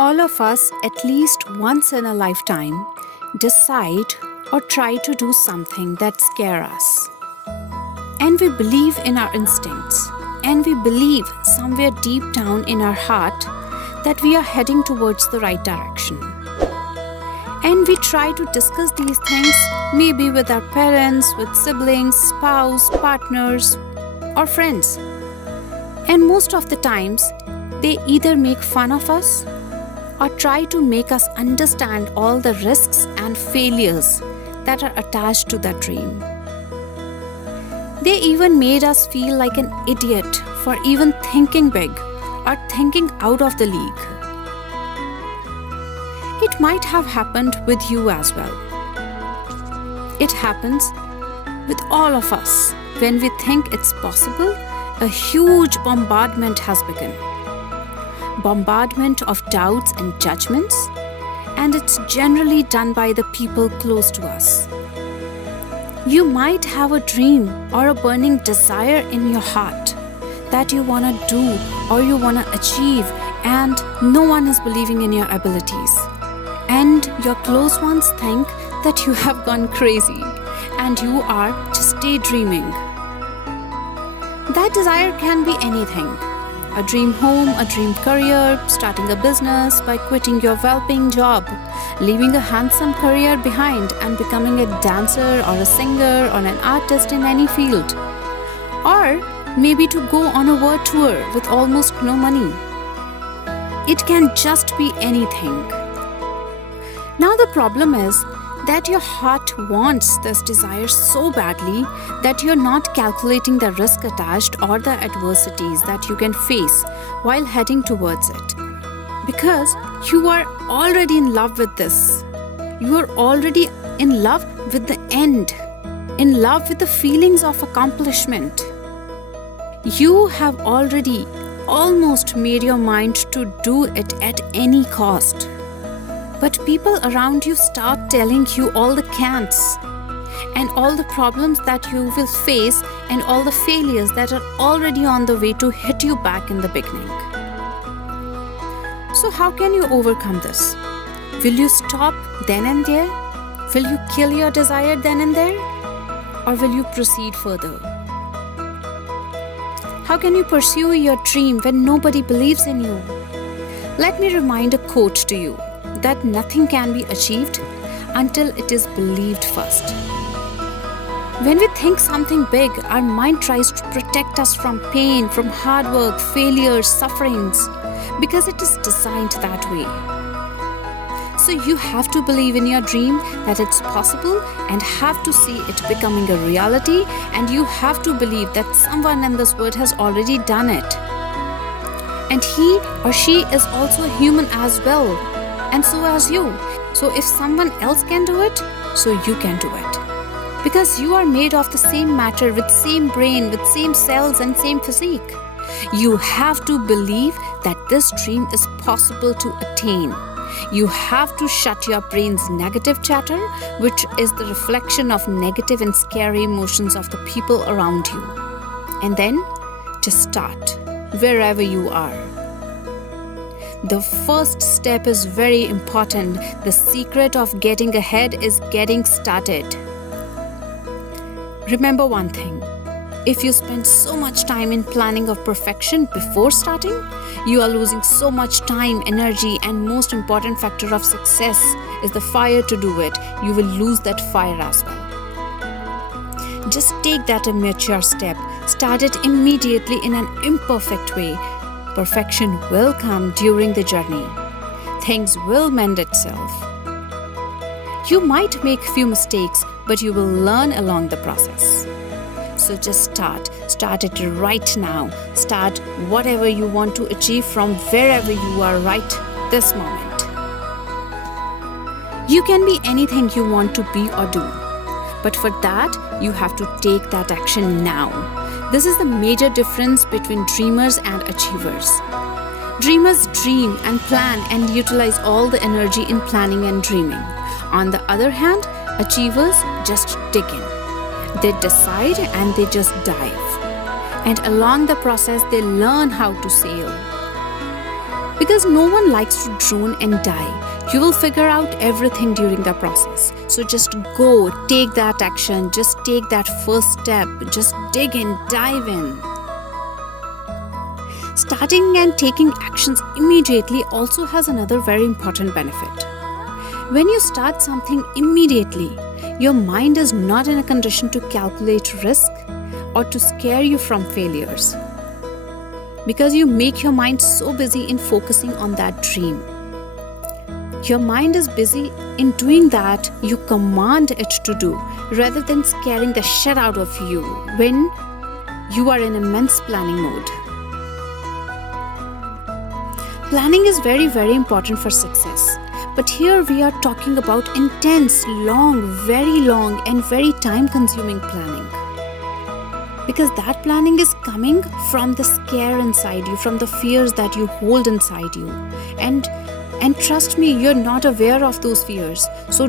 All of us, at least once in a lifetime, decide or try to do something that scares us. And we believe in our instincts, and we believe somewhere deep down in our heart that we are heading towards the right direction. And we try to discuss these things maybe with our parents, with siblings, spouse, partners, or friends. And most of the times, they either make fun of us or try to make us understand all the risks and failures that are attached to that dream. They even made us feel like an idiot for even thinking big or thinking out of the league. It might have happened with you as well. It happens with all of us. When we think it's possible, a huge bombardment has begun. Bombardment of doubts and judgments, and it's generally done by the people close to us. You might have a dream or a burning desire in your heart that you want to do or you want to achieve, and no one is believing in your abilities. And your close ones think that you have gone crazy and you are just daydreaming. That desire can be anything. A dream home, a dream career, starting a business by quitting your well-paying job, leaving a handsome career behind and becoming a dancer or a singer or an artist in any field. Or maybe to go on a world tour with almost no money. It can just be anything. Now the problem is that your heart wants this desire so badly that you're not calculating the risk attached or the adversities that you can face while heading towards it. Because you are already in love with this. You are already in love with the end, in love with the feelings of accomplishment. You have already almost made your mind to do it at any cost. But people around you start telling you all the can'ts and all the problems that you will face and all the failures that are already on the way to hit you back in the beginning. So how can you overcome this? Will you stop then and there? Will you kill your desire then and there? Or will you proceed further? How can you pursue your dream when nobody believes in you? Let me remind a quote to you, that nothing can be achieved until it is believed first. When we think something big, our mind tries to protect us from pain, from hard work, failures, sufferings, because it is designed that way. So you have to believe in your dream that it's possible and have to see it becoming a reality, and you have to believe that someone in this world has already done it. And he or she is also human as well. And so as you. So if someone else can do it, so you can do it. Because you are made of the same matter, with same brain, with same cells and same physique. You have to believe that this dream is possible to attain. You have to shut your brain's negative chatter, which is the reflection of negative and scary emotions of the people around you. And then just start wherever you are. The first step is very important. The secret of getting ahead is getting started. Remember one thing. If you spend so much time in planning of perfection before starting, you are losing so much time, energy, and most important factor of success is the fire to do it. You will lose that fire as well. Just take that immature step. Start it immediately in an imperfect way. Perfection will come during the journey. Things will mend itself. You might make few mistakes, but you will learn along the process. So just start. Start it right now. Start whatever you want to achieve from wherever you are right this moment. You can be anything you want to be or do. But for that, you have to take that action now. This is the major difference between dreamers and achievers. Dreamers dream and plan and utilize all the energy in planning and dreaming. On the other hand, achievers just dig in. They decide and they just dive. And along the process, they learn how to sail. Because no one likes to drown and die. You will figure out everything during the process. So just go, take that action, just take that first step, just dig in, dive in. Starting and taking actions immediately also has another very important benefit. When you start something immediately, your mind is not in a condition to calculate risk or to scare you from failures. Because you make your mind so busy in focusing on that dream. Your mind is busy in doing that you command it to do, rather than scaring the shit out of you when you are in immense planning mode. Planning is very, very important for success. But here we are talking about intense, very long and very time-consuming planning. Because that planning is coming from the scare inside you, from the fears that you hold inside you. And trust me, you're not aware of those fears. So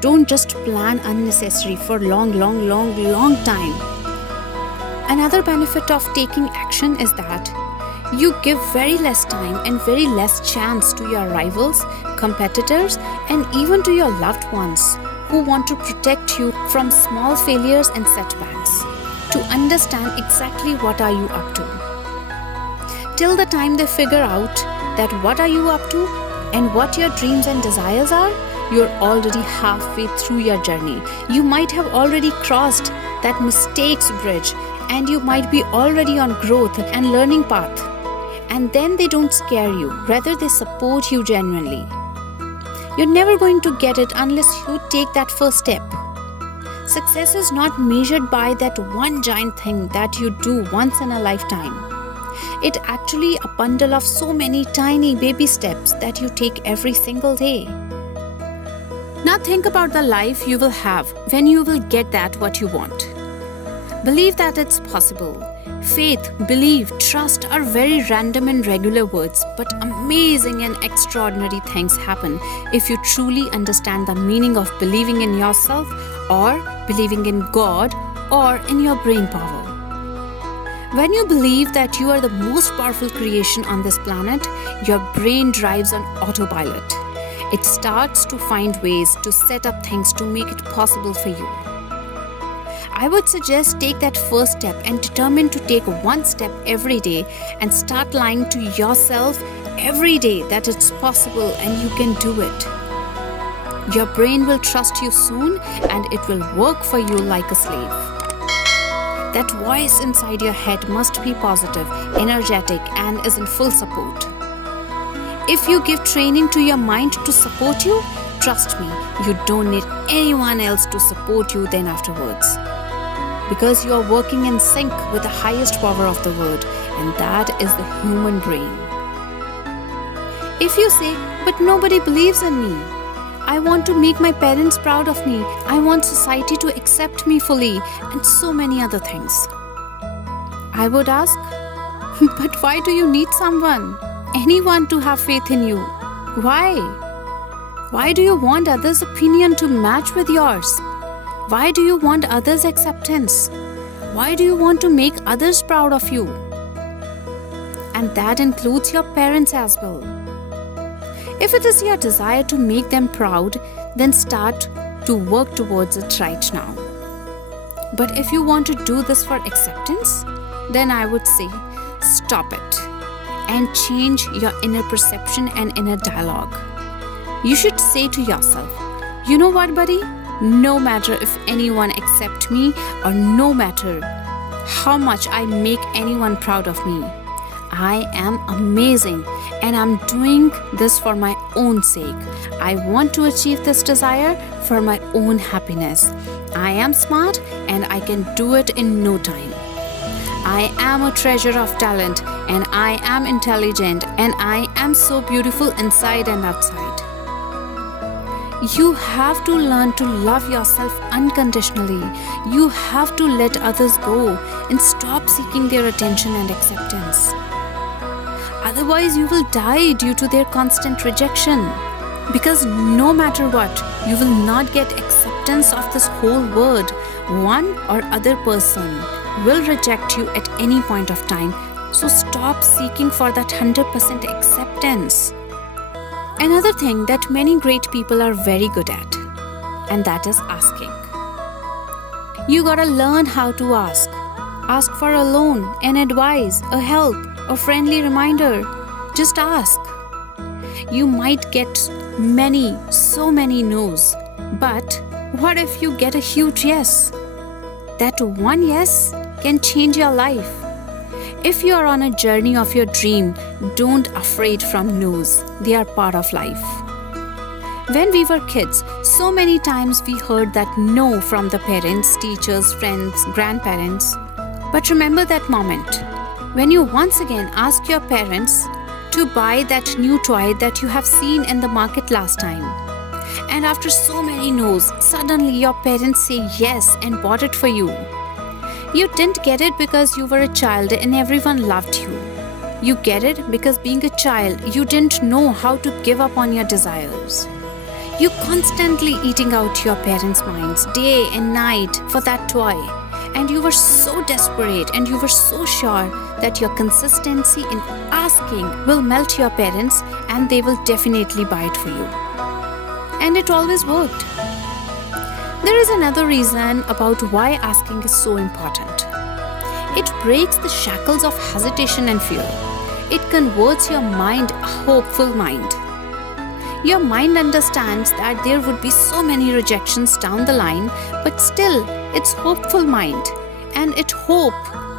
don't just plan unnecessary for long time. Another benefit of taking action is that you give very less time and very less chance to your rivals, competitors, and even to your loved ones who want to protect you from small failures and setbacks, to understand exactly what are you up to. Till the time they figure out that what are you up to and what your dreams and desires are, you're already halfway through your journey. You might have already crossed that mistakes bridge, and you might be already on growth and learning path. And then they don't scare you, rather they support you genuinely. You're never going to get it unless you take that first step. Success is not measured by that one giant thing that you do once in a lifetime. It's actually a bundle of so many tiny baby steps that you take every single day. Now think about the life you will have when you will get that what you want. Believe that it's possible. Faith, believe, trust are very random and regular words, but amazing and extraordinary things happen if you truly understand the meaning of believing in yourself, or believing in God, or in your brain power. When you believe that you are the most powerful creation on this planet, your brain drives on autopilot. It starts to find ways to set up things to make it possible for you. I would suggest take that first step and determine to take one step every day and start lying to yourself every day that it's possible and you can do it. Your brain will trust you soon and it will work for you like a slave. That voice inside your head must be positive, energetic, and is in full support. If you give training to your mind to support you, trust me, you don't need anyone else to support you then afterwards. Because you are working in sync with the highest power of the world, and that is the human brain. If you say, but nobody believes in me, I want to make my parents proud of me, I want society to accept me fully, and so many other things, I would ask, but why do you need someone, anyone to have faith in you? Why? Why do you want others' opinion to match with yours? Why do you want others' acceptance? Why do you want to make others proud of you? And that includes your parents as well. If it is your desire to make them proud, then start to work towards it right now. But if you want to do this for acceptance, then I would say stop it and change your inner perception and inner dialogue. You should say to yourself, you know what, buddy? No matter if anyone accepts me or no matter how much I make anyone proud of me, I am amazing and I'm doing this for my own sake. I want to achieve this desire for my own happiness. I am smart and I can do it in no time. I am a treasure of talent and I am intelligent and I am so beautiful inside and outside. You have to learn to love yourself unconditionally. You have to let others go and stop seeking their attention and acceptance. Otherwise, you will die due to their constant rejection. Because no matter what, you will not get acceptance of this whole world. One or other person will reject you at any point of time, So stop seeking for that 100% acceptance. Another thing that many great people are very good at, and that is asking. You gotta learn how to ask. Ask for a loan, an advice, a help, a friendly reminder. Just ask. You might get so many no's, but what if you get a huge yes? That one yes can change your life. If you are on a journey of your dream, don't afraid from no's. They are part of life. When we were kids, so many times we heard that no from the parents, teachers, friends, grandparents. But remember that moment when you once again ask your parents to buy that new toy that you have seen in the market last time. And after so many no's, suddenly your parents say yes and bought it for you. You didn't get it because you were a child and everyone loved you. You get it because being a child, you didn't know how to give up on your desires. You constantly eating out your parents' minds day and night for that toy. And you were so desperate and you were so sure that your consistency in asking will melt your parents and they will definitely buy it for you. And it always worked. There is another reason about why asking is so important. It breaks the shackles of hesitation and fear. It converts your mind a hopeful mind. Your mind understands that there would be so many rejections down the line, but still, it's hopeful mind, and it hope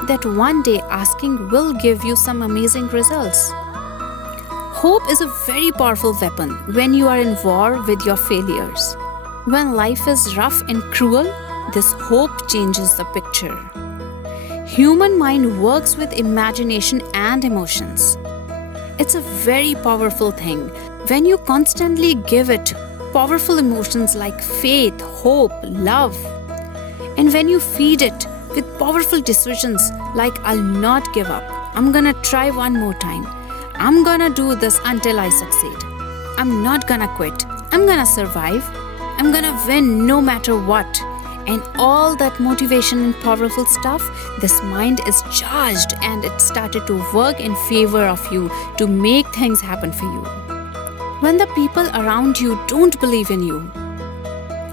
that one day asking will give you some amazing results. Hope is a very powerful weapon when you are in war with your failures. When life is rough and cruel, this hope changes the picture. Human mind works with imagination and emotions. It's a very powerful thing. When you constantly give it powerful emotions like faith, hope, love, and when you feed it with powerful decisions like I'll not give up, I'm gonna try one more time, I'm gonna do this until I succeed, I'm not gonna quit, I'm gonna survive, I'm gonna win no matter what, and all that motivation and powerful stuff, this mind is charged and it started to work in favor of you to make things happen for you. When the people around you don't believe in you,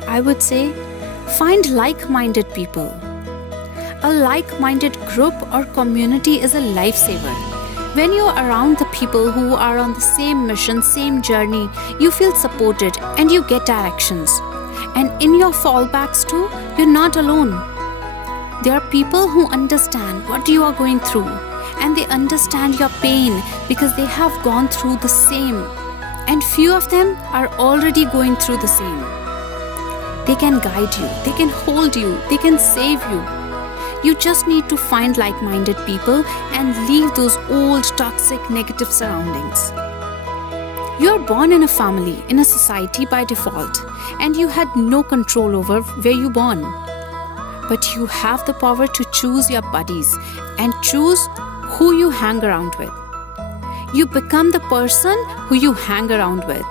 I would say, find like-minded people. A like-minded group or community is a lifesaver. When you're around the people who are on the same mission, same journey, you feel supported and you get directions. And in your fallbacks too, you're not alone. There are people who understand what you are going through and they understand your pain because they have gone through the same. And few of them are already going through the same. They can guide you, they can hold you, they can save you. You just need to find like-minded people and leave those old, toxic, negative surroundings. You're born in a family, in a society by default, and you had no control over where you born. But you have the power to choose your buddies and choose who you hang around with. You become the person who you hang around with.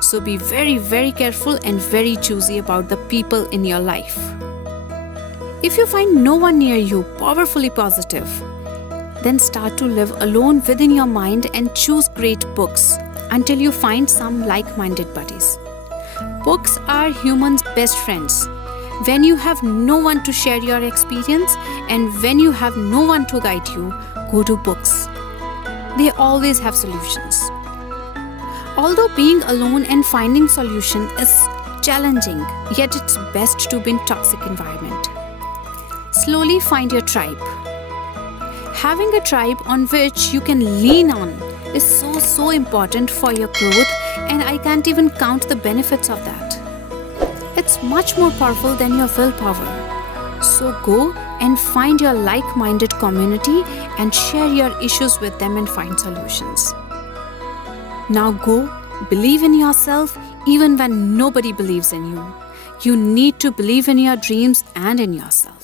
So be very, very careful and very choosy about the people in your life. If you find no one near you powerfully positive, then start to live alone within your mind and choose great books until you find some like-minded buddies. Books are humans' best friends. When you have no one to share your experience and when you have no one to guide you, go to books. They always have solutions. Although being alone and finding solution is challenging, yet it's best to be in toxic environment. Slowly find your tribe. Having a tribe on which you can lean on is so important for your growth, and I can't even count the benefits of that. It's much more powerful than your willpower. So go and find your like-minded community and share your issues with them and find solutions. Now go, believe in yourself even when nobody believes in you. You need to believe in your dreams and in yourself.